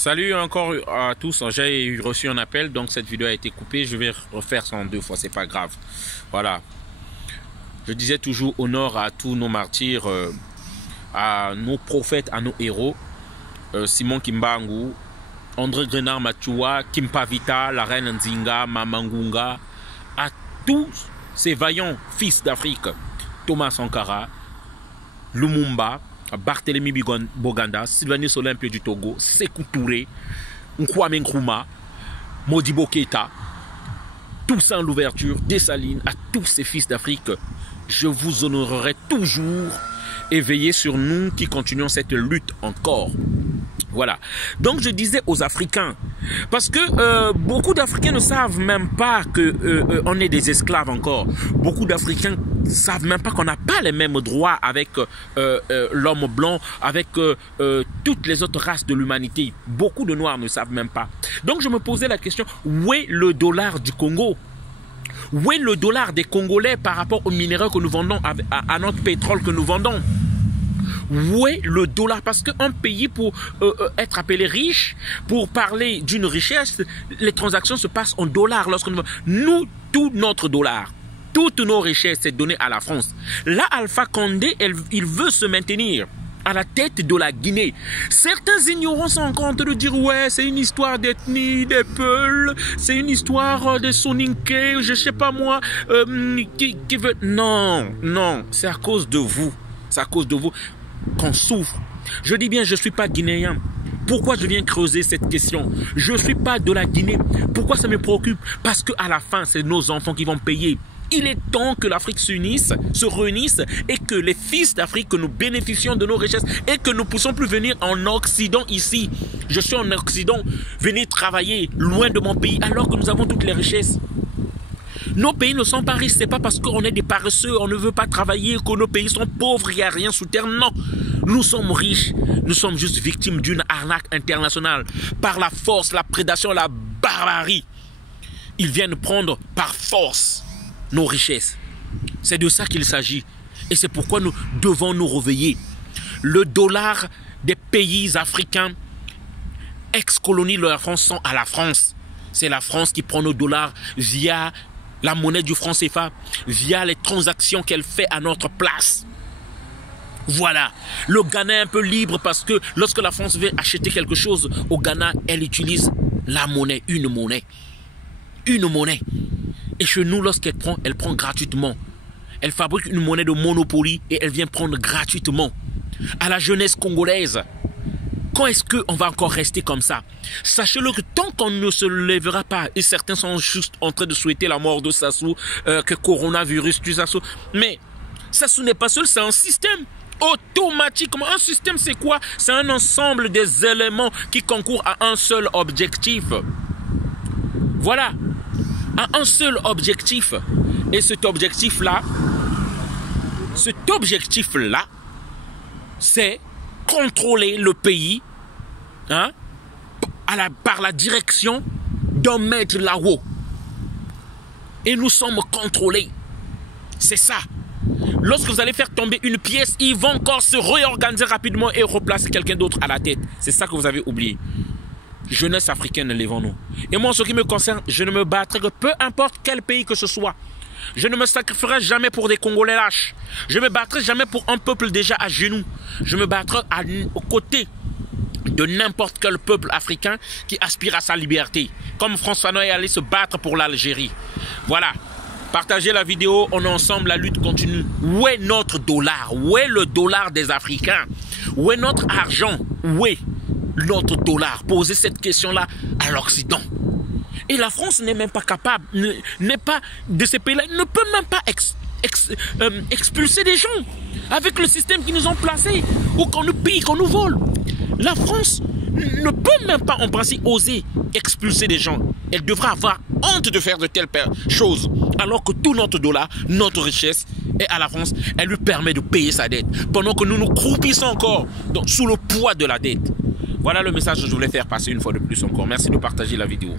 Salut encore à tous, j'ai reçu un appel, donc cette vidéo a été coupée, je vais refaire ça en 2 fois, c'est pas grave. Voilà. Je disais toujours honneur à tous nos martyrs, à nos prophètes, à nos héros. Simon Kimbangu, André Grenard Machua, Kimpa Vita, la reine Nzinga, Mamangunga, à tous ces vaillants fils d'Afrique, Thomas Sankara, Lumumba, Barthélemy Boganda, Sylvanus Olympie du Togo, Sékou Touré, Nkwame Nkrumah, Modibo Keïta, tous en l'ouverture, Dessalines, à tous ces fils d'Afrique, je vous honorerai toujours et veillez sur nous qui continuons cette lutte encore. Voilà. Donc je disais aux Africains, parce que beaucoup d'Africains ne savent même pas que on est des esclaves encore. Beaucoup d'Africains ne savent même pas qu'on n'a pas les mêmes droits avec l'homme blanc, avec toutes les autres races de l'humanité. Beaucoup de Noirs ne savent même pas. Donc je me posais la question, où est le dollar du Congo? Où est le dollar des Congolais par rapport aux minéraux que nous vendons, à notre pétrole que nous vendons? Où est le dollar? Parce qu'un pays, pour être appelé riche, pour parler d'une richesse, les transactions se passent en dollars. Lorsque nous, tout notre dollar, toutes nos richesses, c'est donné à la France. Là, Alpha Condé, il veut se maintenir à la tête de la Guinée. Certains ignorants sont encore en train de dire ouais, c'est une histoire d'ethnie, des Peuls, c'est une histoire des Soninké, je sais pas moi, qui veut... Non, non, c'est à cause de vous. C'est à cause de vous qu'on souffre. Je dis bien, je ne suis pas guinéen. Pourquoi je viens creuser cette question? Je ne suis pas de la Guinée. Pourquoi ça me préoccupe? Parce qu'à la fin, c'est nos enfants qui vont payer. Il est temps que l'Afrique s'unisse, se réunisse et que les fils d'Afrique, que nous bénéficions de nos richesses et que nous ne puissions plus venir en Occident ici. Je suis en Occident, venir travailler loin de mon pays alors que nous avons toutes les richesses. Nos pays ne sont pas riches, c'est pas parce qu'on est des paresseux, on ne veut pas travailler, que nos pays sont pauvres, il n'y a rien sous terre. Non, nous sommes riches, nous sommes juste victimes d'une arnaque internationale. Par la force, la prédation, la barbarie. Ils viennent prendre par force nos richesses. C'est de ça qu'il s'agit. Et c'est pourquoi nous devons nous réveiller. Le dollar des pays africains ex-colonies de la France sont à la France. C'est la France qui prend nos dollars via la monnaie du franc CFA, via les transactions qu'elle fait à notre place. Voilà. Le Ghana est un peu libre parce que lorsque la France veut acheter quelque chose au Ghana, elle utilise la monnaie, une monnaie. Une monnaie. Et chez nous, lorsqu'elle prend, elle prend gratuitement. Elle fabrique une monnaie de Monopoly et elle vient prendre gratuitement. À la jeunesse congolaise, quand est-ce qu'on va encore rester comme ça? Sachez-le que tant qu'on ne se lèvera pas, et certains sont juste en train de souhaiter la mort de Sassou, que coronavirus tue Sassou. Mais Sassou n'est pas seul, c'est un système. Automatiquement, un système c'est quoi? C'est un ensemble des éléments qui concourent à un seul objectif. Voilà. À un seul objectif. Et cet objectif-là, c'est contrôler le pays hein, par la direction d'un maître là-haut. Et nous sommes contrôlés. C'est ça. Lorsque vous allez faire tomber une pièce, ils vont encore se réorganiser rapidement et replacer quelqu'un d'autre à la tête. C'est ça que vous avez oublié. Jeunesse africaine, lèvons-nous. Et moi, en ce qui me concerne, je ne me battrai que peu importe quel pays que ce soit. Je ne me sacrifierai jamais pour des Congolais lâches. Je ne me battrai jamais pour un peuple déjà à genoux. Je me battrai aux côtés de n'importe quel peuple africain qui aspire à sa liberté. Comme François Noël est allé se battre pour l'Algérie. Voilà. Partagez la vidéo, on est ensemble, la lutte continue. Où est notre dollar? Où est le dollar des Africains? Où est notre argent? Où est notre dollar? Posez cette question-là à l'Occident. Et la France n'est même pas capable, n'est pas de ces pays-là, ne peut même pas expulser des gens avec le système qu'ils nous ont placé, ou qu'on nous pille, qu'on nous vole. La France ne peut même pas en principe oser expulser des gens. Elle devra avoir honte de faire de telles choses, alors que tout notre dollar, notre richesse est à la France, elle lui permet de payer sa dette, pendant que nous nous croupissons encore sous le poids de la dette. Voilà le message que je voulais faire passer une fois de plus encore. Merci de partager la vidéo.